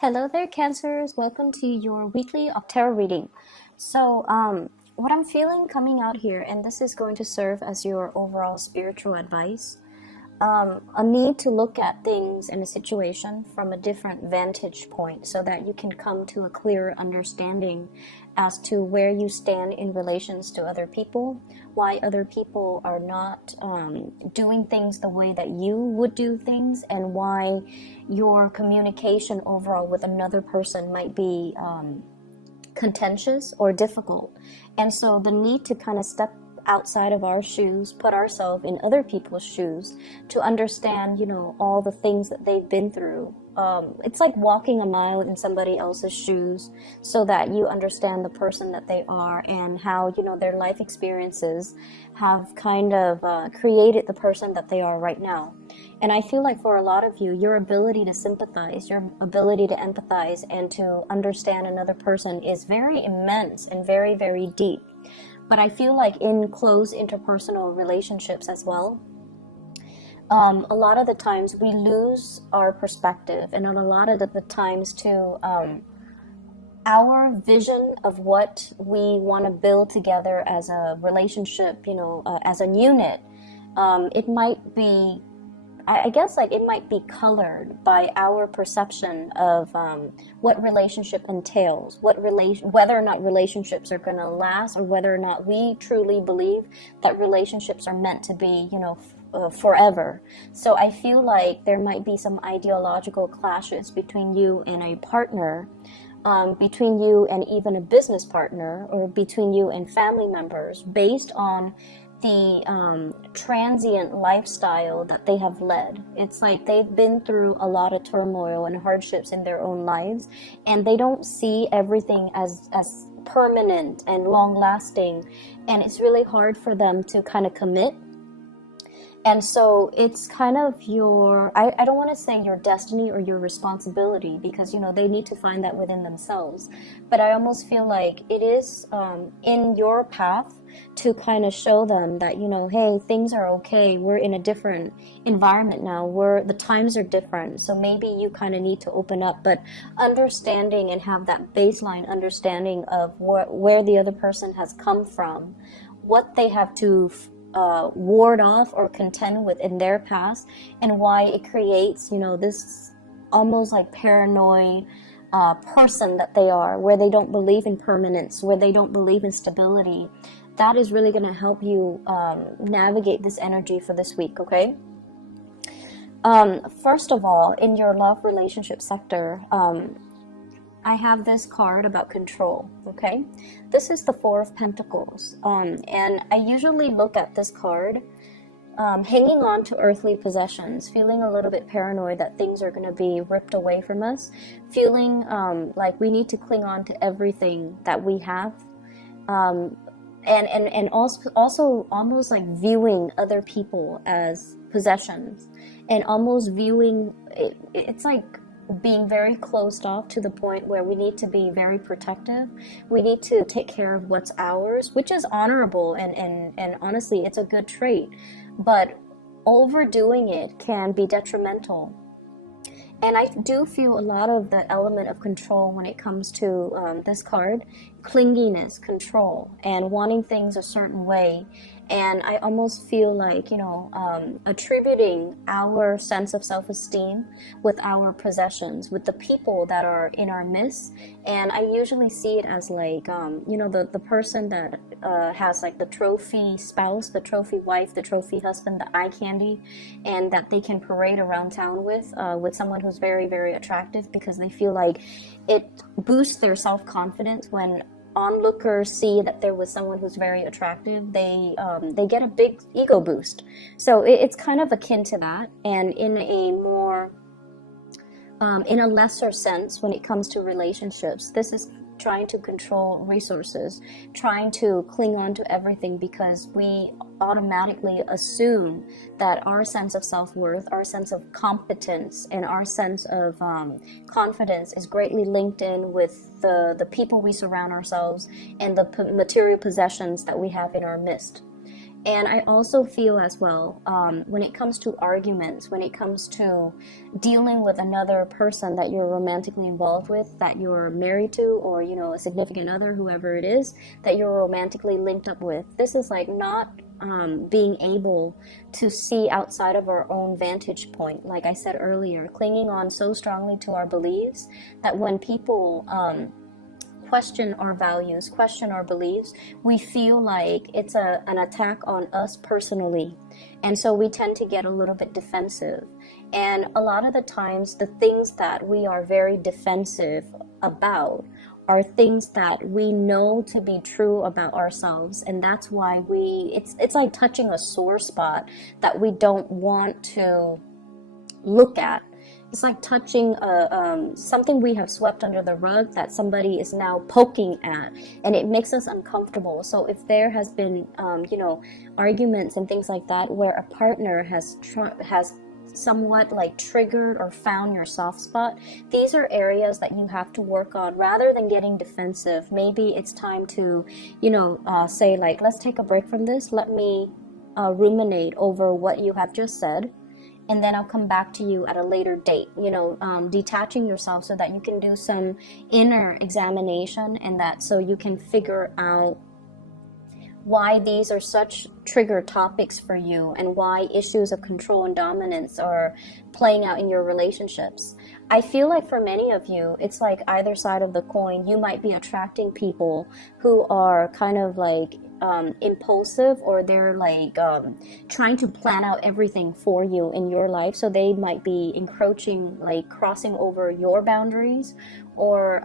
Hello there, Cancers. Welcome to your weekly tarot reading. So, what I'm feeling coming out here, and this is going to serve as your overall spiritual advice, a need to look at things and a situation from a different vantage point so that you can come to a clearer understanding as to where you stand in relations to other people, why other people are not doing things the way that you would do things, and why your communication overall with another person might be contentious or difficult. And so the need to kind of step outside of our shoes, put ourselves in other people's shoes to understand, all the things that they've been through. It's like walking a mile in somebody else's shoes so that you understand the person that they are and how, their life experiences have kind of created the person that they are right now. And I feel like for a lot of you, your ability to sympathize, your ability to empathize and to understand another person is very immense and very, very deep. But I feel like in close interpersonal relationships as well, a lot of the times we lose our perspective, and a lot of the times too, our vision of what we want to build together as a relationship, as a unit, it might be, I guess, like it might be colored by our perception of what relationship entails, whether or not relationships are going to last, or whether or not we truly believe that relationships are meant to be, forever. So I feel like there might be some ideological clashes between you and a partner, between you and even a business partner, or between you and family members, based on the transient lifestyle that they have led. It's like they've been through a lot of turmoil and hardships in their own lives, and they don't see everything as permanent and long lasting, and it's really hard for them to kind of commit. And so it's kind of I don't want to say your destiny or your responsibility, because, they need to find that within themselves. But I almost feel like it is in your path to kind of show them that, hey, things are okay. We're in a different environment now. The times are different. So maybe you kind of need to open up, but understanding and have that baseline understanding of where the other person has come from, what they have to ward off or contend with in their past, and why it creates, this almost like paranoid person that they are, where they don't believe in permanence, where they don't believe in stability. That is really going to help you navigate this energy for this week, okay? First of all, in your love relationship sector, I have this card about control, okay? This is the Four of Pentacles, and I usually look at this card hanging on to earthly possessions, feeling a little bit paranoid that things are going to be ripped away from us, feeling like we need to cling on to everything that we have, and also almost like viewing other people as possessions, and almost viewing it's like being very closed off to the point where we need to be very protective. We need to take care of what's ours, which is honorable, and honestly, it's a good trait. But overdoing it can be detrimental. And I do feel a lot of the element of control when it comes to this card, clinginess, control, and wanting things a certain way. And I almost feel like, attributing our sense of self-esteem with our possessions, with the people that are in our midst. And I usually see it as like, the person that has like the trophy spouse, the trophy wife, the trophy husband, the eye candy, and that they can parade around town with someone who's very, very attractive, because they feel like it boosts their self-confidence when onlookers see that there was someone who's very attractive. They get a big ego boost. So it's kind of akin to that, and in a more in a lesser sense, when it comes to relationships, this is trying to control resources, trying to cling on to everything, because we automatically assume that our sense of self-worth, our sense of competence, and our sense of confidence is greatly linked in with the people we surround ourselves and the material possessions that we have in our midst. And I also feel as well, when it comes to arguments, when it comes to dealing with another person that you're romantically involved with, that you're married to, or, you know, a significant other, whoever it is, that you're romantically linked up with, this is like not being able to see outside of our own vantage point. Like I said earlier, clinging on so strongly to our beliefs that when people question our values, question our beliefs, we feel like it's an attack on us personally. And so we tend to get a little bit defensive. And a lot of the times, the things that we are very defensive about are things that we know to be true about ourselves. And that's why it's like touching a sore spot that we don't want to look at. It's like touching something we have swept under the rug that somebody is now poking at, and it makes us uncomfortable. So if there has been, you know, arguments and things like that where a partner has somewhat like triggered or found your soft spot, these are areas that you have to work on rather than getting defensive. Maybe it's time to, you know, say like, let's take a break from this. Let me ruminate over what you have just said, and then I'll come back to you at a later date. You know, detaching yourself so that you can do some inner examination, and that so you can figure out why these are such trigger topics for you, and why issues of control and dominance are playing out in your relationships. I feel like for many of you, it's like either side of the coin. You might be attracting people who are kind of like impulsive, or they're like trying to plan out everything for you in your life. So they might be encroaching, like crossing over your boundaries, or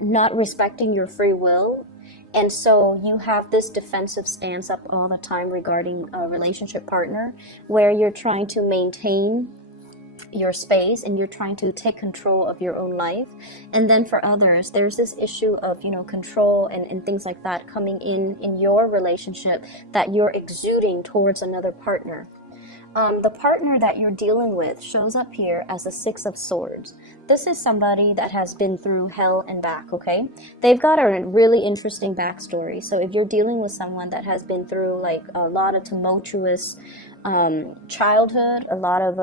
not respecting your free will. And so you have this defensive stance up all the time regarding a relationship partner, where you're trying to maintain your space and you're trying to take control of your own life. And then for others, there's this issue of, you know, control and things like that coming in your relationship that you're exuding towards another partner. The partner that you're dealing with shows up here as the Six of Swords. This is somebody that has been through hell and back, okay? They've got a really interesting backstory. So if you're dealing with someone that has been through like a lot of tumultuous childhood, a lot of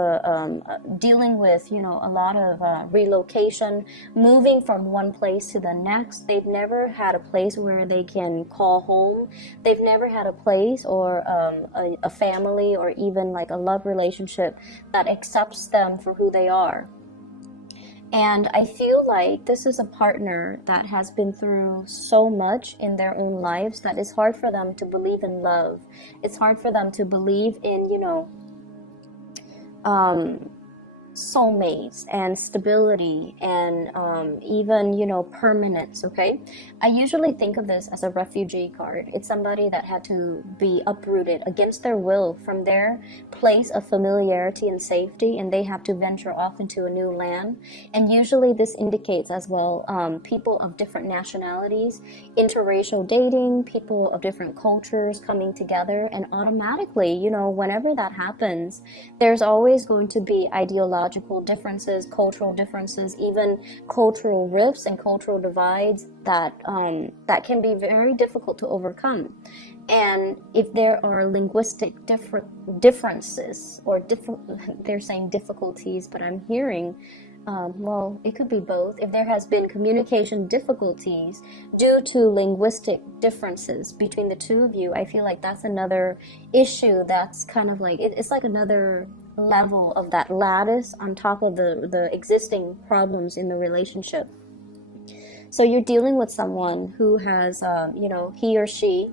dealing with, you know, a lot of relocation, moving from one place to the next. They've never had a place where they can call home. They've never had a place or a family, or even like a love relationship that accepts them for who they are. And I feel like this is a partner that has been through so much in their own lives that it's hard for them to believe in love. It's hard for them to believe in, you know, soulmates and stability and even, you know, permanence. Okay, I usually think of this as a refugee card. It's somebody that had to be uprooted against their will from their place of familiarity and safety, and they have to venture off into a new land. And usually this indicates as well people of different nationalities, interracial dating, people of different cultures coming together. And automatically, you know, whenever that happens, there's always going to be ideological differences, cultural differences, even cultural rifts and cultural divides that that can be very difficult to overcome. And if there are linguistic differences, or they're saying difficulties, but I'm hearing well, it could be both. If there has been communication difficulties due to linguistic differences between the two of you, I feel like that's another issue that's kind of like, it's like another level of that lattice on top of the existing problems in the relationship. So you're dealing with someone who has, you know, he or she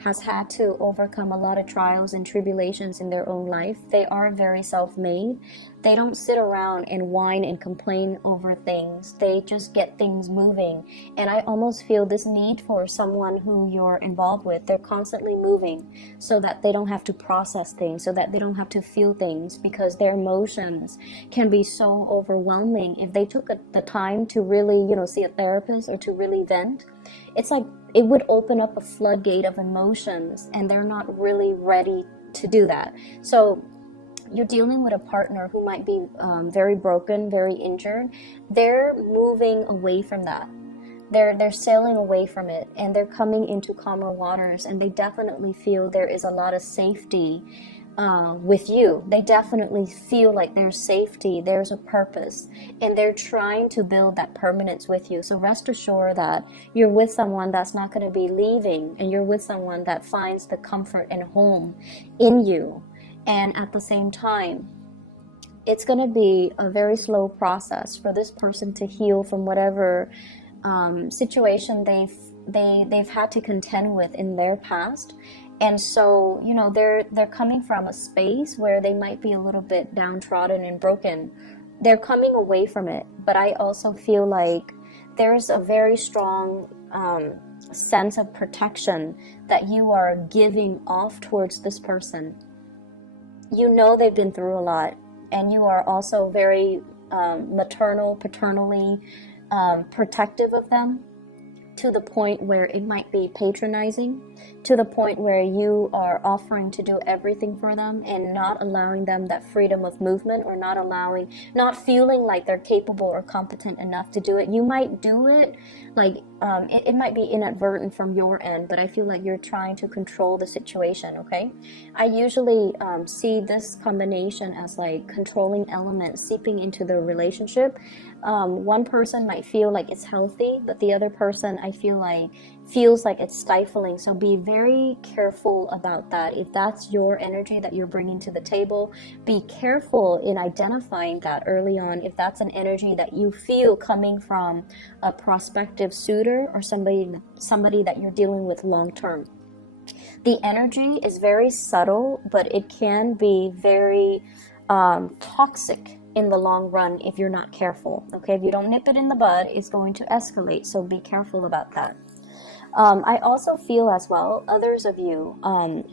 has had to overcome a lot of trials and tribulations in their own life. They are very self-made. They don't sit around and whine and complain over things. They just get things moving. And I almost feel this need for someone who you're involved with. They're constantly moving so that they don't have to process things, so that they don't have to feel things, because their emotions can be so overwhelming. If they took the time to really, you know, see a therapist or to really vent, it's like it would open up a floodgate of emotions, and they're not really ready to do that. So you're dealing with a partner who might be very broken, very injured. They're moving away from that. They're sailing away from it, and they're coming into calmer waters, and they definitely feel there is a lot of safety with you. They definitely feel like there's safety, there's a purpose, and they're trying to build that permanence with you. So rest assured that you're with someone that's not going to be leaving, and you're with someone that finds the comfort and home in you. And at the same time, it's going to be a very slow process for this person to heal from whatever situation they've had to contend with in their past. And so, you know, they're coming from a space where they might be a little bit downtrodden and broken. They're coming away from it, but I also feel like there's a very strong sense of protection that you are giving off towards this person. You know they've been through a lot, and you are also very paternally protective of them, to the point where it might be patronizing, to the point where you are offering to do everything for them and not allowing them that freedom of movement, or not feeling like they're capable or competent enough to do it. You might do it, like it might be inadvertent from your end, but I feel like you're trying to control the situation, okay? I usually see this combination as like controlling elements seeping into the relationship. One person might feel like it's healthy, but the other person, I feel like, feels like it's stifling. So be very careful about that. If that's your energy that you're bringing to the table, be careful in identifying that early on. If that's an energy that you feel coming from a prospective suitor or somebody that you're dealing with long term. The energy is very subtle, but it can be very toxic in the long run if you're not careful. Okay, if you don't nip it in the bud, it's going to escalate. So be careful about that. I also feel as well, others of you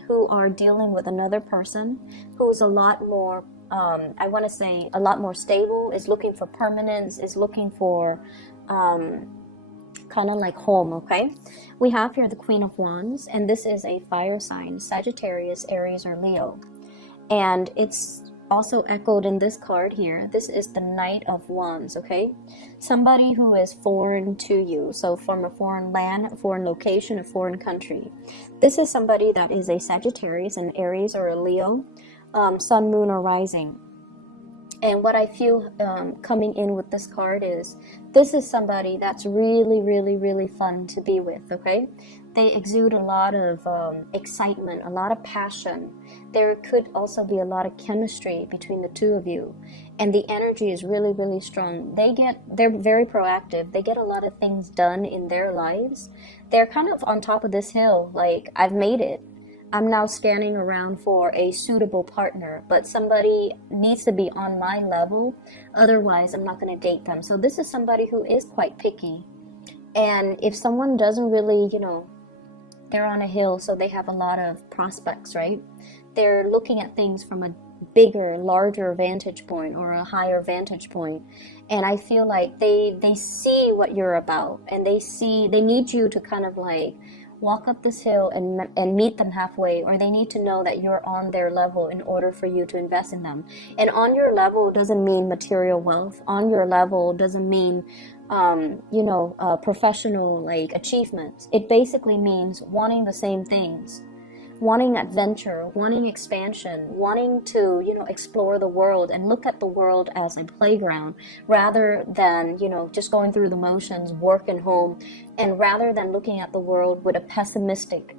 who are dealing with another person who's a lot more, I want to say a lot more stable, is looking for permanence, is looking for kind of like home, okay? We have here the Queen of Wands, and this is a fire sign, Sagittarius, Aries, or Leo. And it's also echoed in this card here. This is the Knight of Wands, okay? Somebody who is foreign to you, so from a foreign land, a foreign location, a foreign country. This is somebody that is a Sagittarius, an Aries, or a Leo, sun, moon, or rising. And what I feel coming in with this card is, this is somebody that's really, really, really fun to be with, okay? They exude a lot of excitement, a lot of passion. There could also be a lot of chemistry between the two of you. And the energy is really, really strong. They're very proactive. They get a lot of things done in their lives. They're kind of on top of this hill, like, I've made it. I'm now scanning around for a suitable partner, but somebody needs to be on my level. Otherwise, I'm not going to date them. So this is somebody who is quite picky. And if someone doesn't really, you know, they're on a hill, so they have a lot of prospects, right? They're looking at things from a bigger, larger vantage point, or a higher vantage point. And I feel like they see what you're about, and they need you to kind of like walk up this hill and meet them halfway, or they need to know that you're on their level in order for you to invest in them. And on your level doesn't mean material wealth. On your level doesn't mean professional like achievements. It basically means wanting the same things, wanting adventure, wanting expansion, wanting to, you know, explore the world and look at the world as a playground, rather than, you know, just going through the motions, work and home, and rather than looking at the world with a pessimistic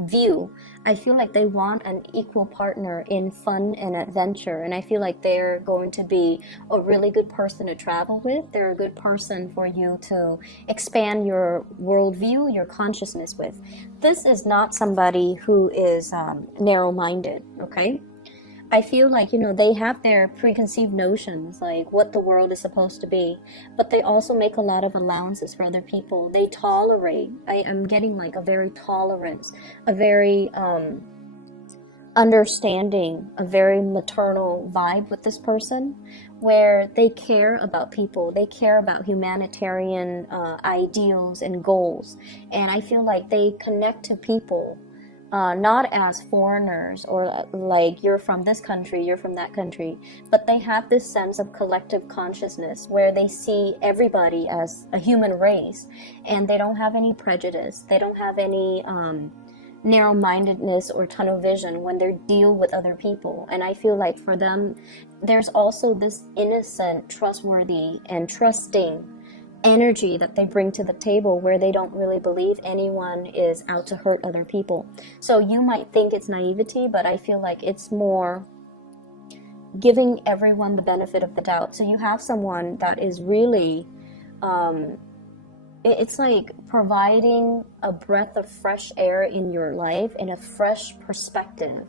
view. I feel like they want an equal partner in fun and adventure, and I feel like they're going to be a really good person to travel with. They're a good person for you to expand your worldview, your consciousness with. This is not somebody who is narrow-minded, okay? I feel like, you know, they have their preconceived notions, like what the world is supposed to be, but they also make a lot of allowances for other people. They tolerate. I am getting like a very tolerance, a very understanding, a very maternal vibe with this person, where they care about people. They care about humanitarian ideals and goals. And I feel like they connect to people not as foreigners or like you're from this country, you're from that country, but they have this sense of collective consciousness where they see everybody as a human race, and they don't have any prejudice, they don't have any narrow-mindedness or tunnel vision when they deal with other people. And I feel like for them, there's also this innocent, trustworthy, and trusting energy that they bring to the table where they don't really believe anyone is out to hurt other people. So you might think it's naivety, but I feel like it's more giving everyone the benefit of the doubt. So you have someone that is really it's like providing a breath of fresh air in your life and a fresh perspective.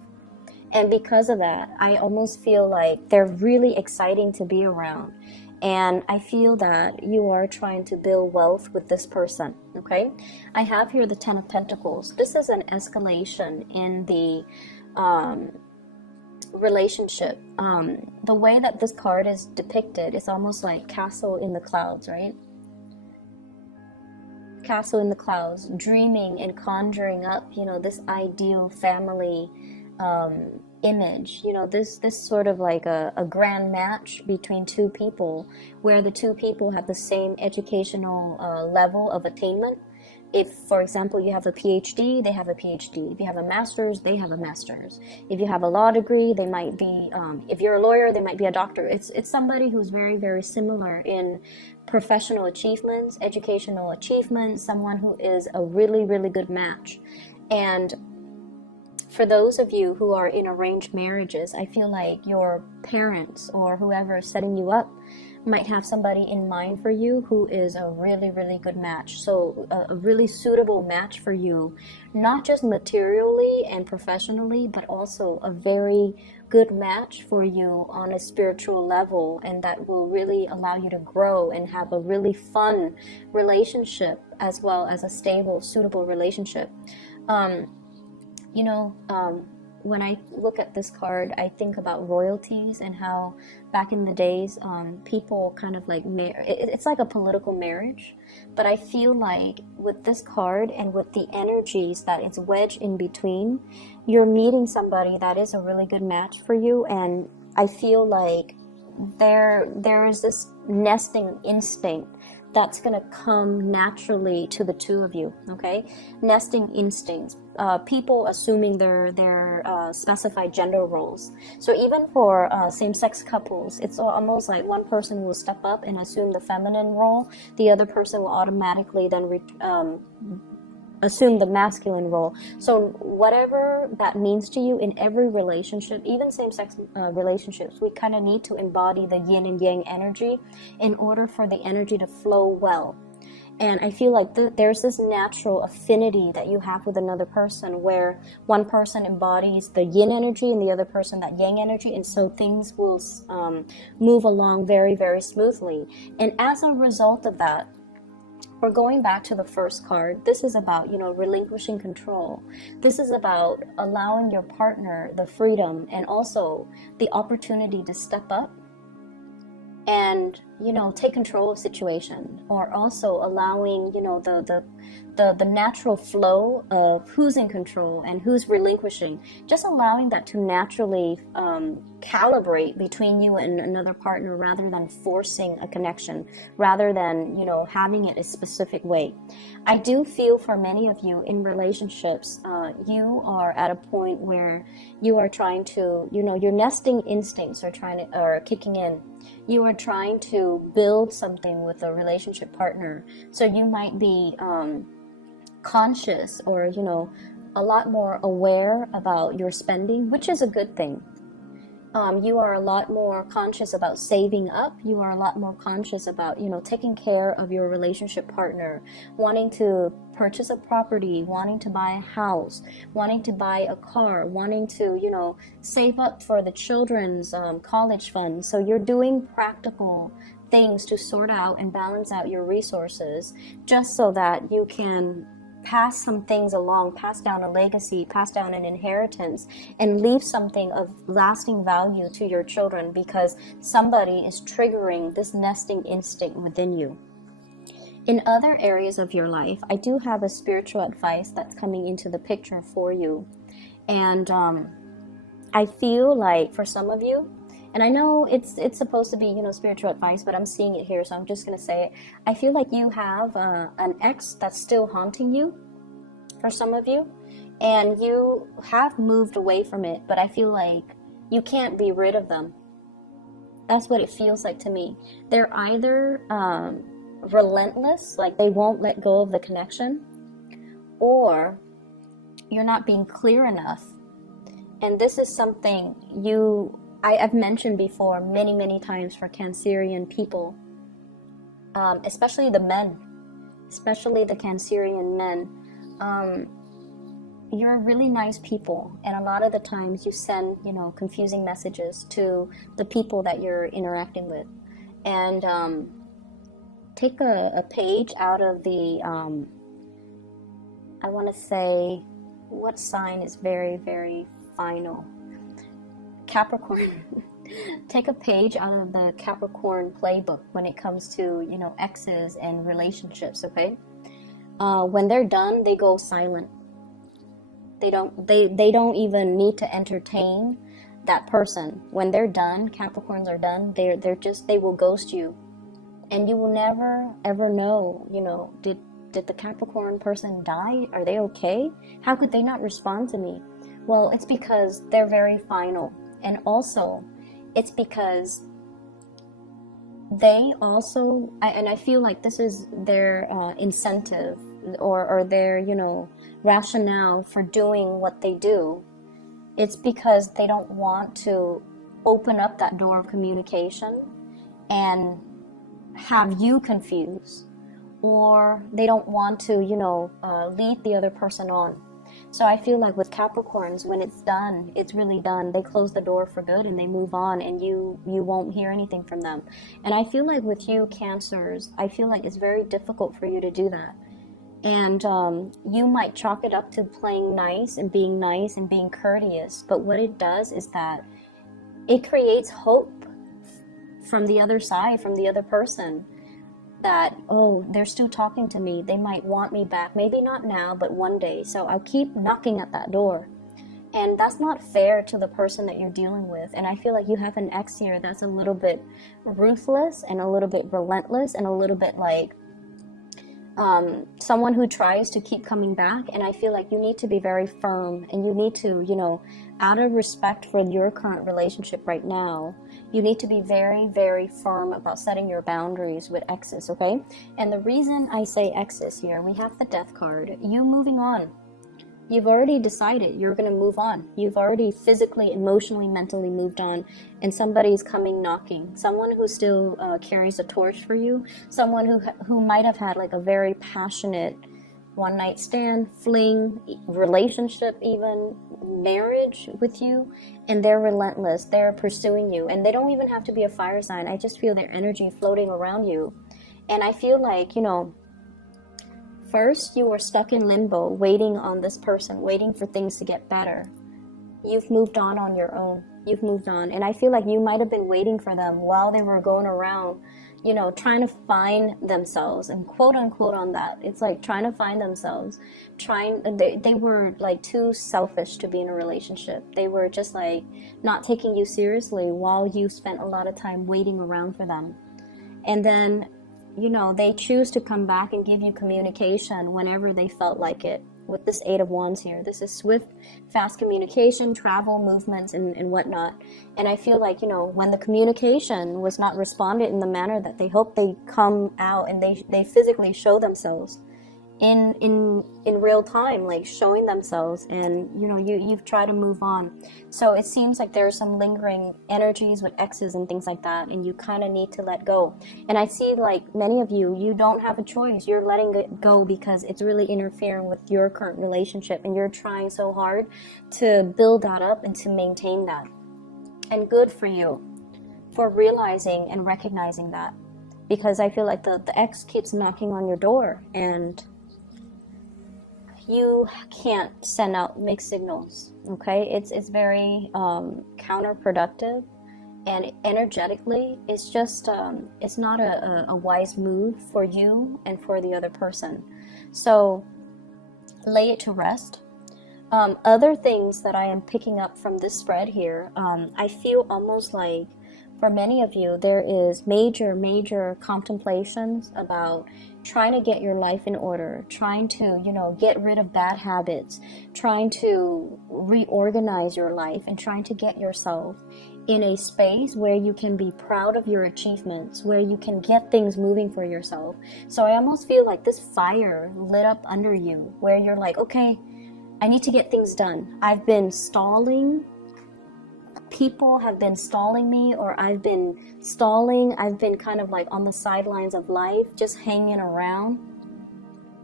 And because of that, I almost feel like they're really exciting to be around. And I feel that you are trying to build wealth with this person, okay? I have here the Ten of Pentacles. This is an escalation in the relationship. The way that this card is depicted is almost like castle in the clouds, right? Castle in the clouds, dreaming and conjuring up, you know, this ideal family image, you know, this sort of like a grand match between two people where the two people have the same educational level of attainment. If, for example, you have a PhD, they have a PhD. If you have a master's, they have a master's. If you have a law degree, they might be, if you're a lawyer, they might be a doctor. It's somebody who's very, very similar in professional achievements, educational achievements, someone who is a really, really good match. And for those of you who are in arranged marriages, I feel like your parents or whoever is setting you up might have somebody in mind for you who is a really, really good match. So a really suitable match for you, not just materially and professionally, but also a very good match for you on a spiritual level, and that will really allow you to grow and have a really fun relationship as well as a stable, suitable relationship. You know, when I look at this card, I think about royalties and how back in the days, people kind of like, it's like a political marriage. But I feel like with this card and with the energies that it's wedged in between, you're meeting somebody that is a really good match for you. And I feel like there is this nesting instinct that's going to come naturally to the two of you, okay? Nesting instincts, people assuming their specified gender roles. So even for same-sex couples, it's almost like one person will step up and assume the feminine role, the other person will automatically then assume the masculine role. So whatever that means to you in every relationship, even same-sex relationships, we kind of need to embody the yin and yang energy in order for the energy to flow well. And I feel like there's this natural affinity that you have with another person where one person embodies the yin energy and the other person that yang energy, and so things will move along very, very smoothly. And as a result of that, we're going back to the first card. This is about, you know, relinquishing control. This is about allowing your partner the freedom and also the opportunity to step up and, you know, take control of situation, or also allowing, you know, the natural flow of who's in control and who's relinquishing, just allowing that to naturally calibrate between you and another partner rather than forcing a connection, rather than, you know, having it a specific way. I do feel for many of you in relationships, you are at a point where you are trying to, you know, your nesting instincts are kicking in. You are trying to build something with a relationship partner. So you might be conscious or, you know, a lot more aware about your spending, which is a good thing. You are a lot more conscious about saving up. You are a lot more conscious about, you know, taking care of your relationship partner, wanting to purchase a property, wanting to buy a house, wanting to buy a car, wanting to, you know, save up for the children's college fund. So you're doing practical things to sort out and balance out your resources just so that you can pass some things along, pass down a legacy, pass down an inheritance, and leave something of lasting value to your children because somebody is triggering this nesting instinct within you. In other areas of your life, I do have a spiritual advice that's coming into the picture for you. And I feel like for some of you, and I know it's supposed to be, you know, spiritual advice, but I'm seeing it here, so I'm just going to say it. I feel like you have an ex that's still haunting you for some of you, and you have moved away from it, but I feel like you can't be rid of them. That's what it feels like to me. They're either relentless, like they won't let go of the connection, or you're not being clear enough. And this is something I've mentioned before many times for Cancerian people, especially the men, especially the Cancerian men. You're really nice people, and a lot of the times you send, you know, confusing messages to the people that you're interacting with. And take a page out of the, I want to say, what sign is very final? Capricorn. Take a page out of the Capricorn playbook when it comes to, you know, exes and relationships, okay? When they're done, they go silent. They don't even need to entertain that person. When they're done, Capricorns are done, they will ghost you. And you will never ever know, you know, did the Capricorn person die? Are they okay? How could they not respond to me? Well, it's because they're very final. And also, it's because they also, I feel like this is their incentive or their, you know, rationale for doing what they do. It's because they don't want to open up that door of communication and have you confused, or they don't want to, you know, lead the other person on. So I feel like with Capricorns, when it's done, it's really done. They close the door for good and they move on, and you won't hear anything from them. And I feel like with you Cancers, I feel like it's very difficult for you to do that. And you might chalk it up to playing nice and being courteous, but what it does is that it creates hope from the other side, from the other person, that, oh, they're still talking to me, they might want me back, maybe not now, but one day, so I'll keep knocking at that door. And that's not fair to the person that you're dealing with. And I feel like you have an ex here that's a little bit ruthless and a little bit relentless and a little bit like someone who tries to keep coming back. And I feel like you need to be very firm, and you need to, you know, out of respect for your current relationship right now, you need to be very firm about setting your boundaries with exes, okay? And the reason I say exes here, we have the Death card. You moving on. You've already decided you're going to move on. You've already physically, emotionally, mentally moved on, and somebody's coming knocking. Someone who still carries a torch for you. Someone who might have had like a very passionate one-night stand, fling, relationship, even marriage with you, and they're relentless. They're pursuing you, and they don't even have to be a fire sign. I just feel their energy floating around you. And I feel like, you know, first, you were stuck in limbo, waiting on this person, waiting for things to get better. You've moved on your own. You've moved on. And I feel like you might have been waiting for them while they were going around, you know, trying to find themselves, and quote unquote on that. It's like trying to find themselves. They were like too selfish to be in a relationship. They were just like not taking you seriously while you spent a lot of time waiting around for them. And then, you know, they choose to come back and give you communication whenever they felt like it. With this 8 of Wands here, this is swift, fast communication, travel, movements, and whatnot. And I feel like, you know, when the communication was not responded in the manner that they hoped, they come out and they physically show themselves in real time, like showing themselves, and you know, you've tried to move on. So it seems like there's some lingering energies with exes and things like that, and you kind of need to let go. And I see like many of you don't have a choice. You're letting it go because it's really interfering with your current relationship, and you're trying so hard to build that up and to maintain that. And good for you for realizing and recognizing that, because I feel like the ex keeps knocking on your door, and you can't send out mixed signals, okay? It's very counterproductive, and energetically, it's just, it's not a wise move for you and for the other person. So lay it to rest. Other things that I am picking up from this spread here, I feel almost like for many of you, there is major contemplations about trying to get your life in order, trying to, get rid of bad habits, trying to reorganize your life, and trying to get yourself in a space where you can be proud of your achievements, where you can get things moving for yourself. So I almost feel like this fire lit up under you, where you're like, okay, I need to get things done. I've been stalling. People have been stalling me, or I've been stalling. I've been kind of like on the sidelines of life, just hanging around.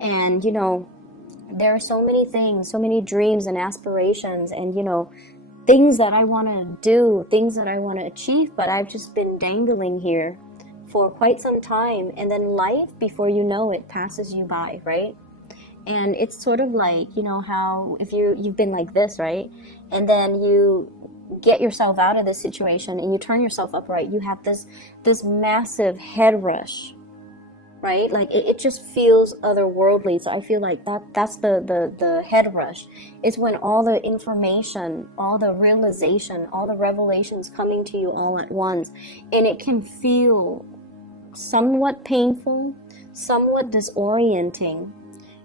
And, there are so many things, so many dreams and aspirations and, things that I want to do, things that I want to achieve, but I've just been dangling here for quite some time. And then life, before you know it, passes you by, right? And it's sort of like, how if you've been like this, right? And then you get yourself out of this situation and you turn yourself upright, you have this massive head rush, right? Like it just feels otherworldly. So I feel like that's the head rush. It's when all the information, all the realization, all the revelations coming to you all at once, and it can feel somewhat painful, somewhat disorienting,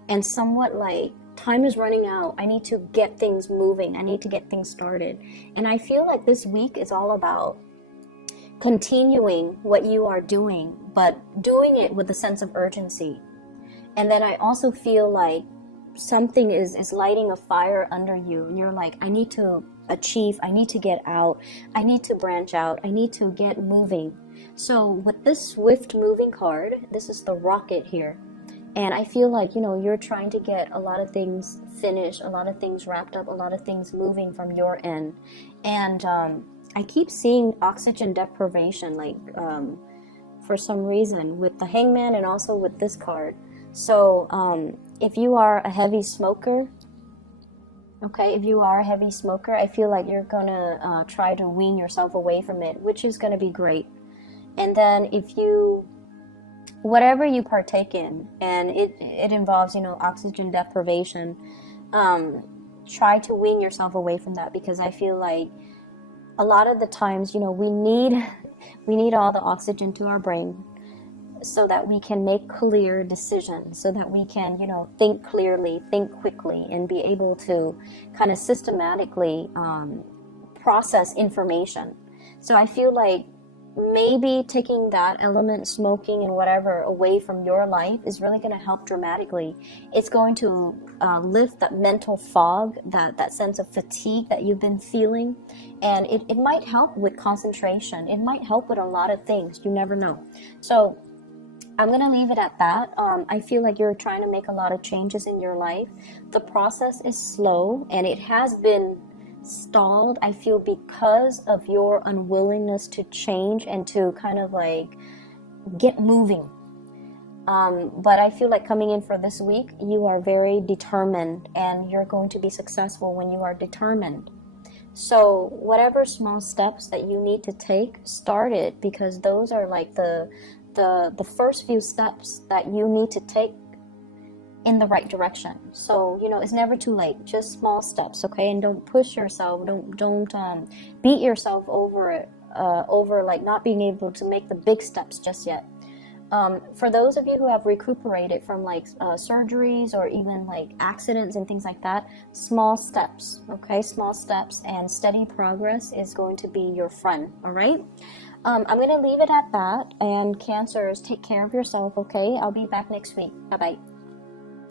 and somewhat like time is running out. I need to get things moving. I need to get things started. And I feel like this week is all about continuing what you are doing, but doing it with a sense of urgency. And then I also feel like something is lighting a fire under you. And you're like, I need to achieve. I need to get out. I need to branch out. I need to get moving. So with this swift moving card, this is the rocket here. And I feel like, you're trying to get a lot of things finished, a lot of things wrapped up, a lot of things moving from your end. And I keep seeing oxygen deprivation, like for some reason, with the Hangman and also with this card. So if you are a heavy smoker, I feel like you're going to try to wean yourself away from it, which is going to be great. And then whatever you partake in, and it involves, oxygen deprivation, try to wean yourself away from that, because I feel like a lot of the times, we need all the oxygen to our brain so that we can make clear decisions, so that we can, think clearly, think quickly, and be able to kind of systematically process information. So I feel like maybe taking that element, smoking and whatever, away from your life is really going to help dramatically. It's going to lift that mental fog, that sense of fatigue that you've been feeling. And it might help with concentration. It might help with a lot of things. You never know. So I'm going to leave it at that. I feel like you're trying to make a lot of changes in your life. The process is slow, and it has been stalled, I feel, because of your unwillingness to change and to kind of like get moving. But I feel like coming in for this week, you are very determined, and you're going to be successful when you are determined. So whatever small steps that you need to take, start it, because those are like the first few steps that you need to take in the right direction. So it's never too late. Just small steps, okay? And don't push yourself. Don't beat yourself over like not being able to make the big steps just yet. For those of you who have recuperated from like surgeries or even like accidents and things like that, small steps, okay? Small steps and steady progress is going to be your friend. All right. I'm going to leave it at that. And Cancers, take care of yourself, okay? I'll be back next week. Bye-bye.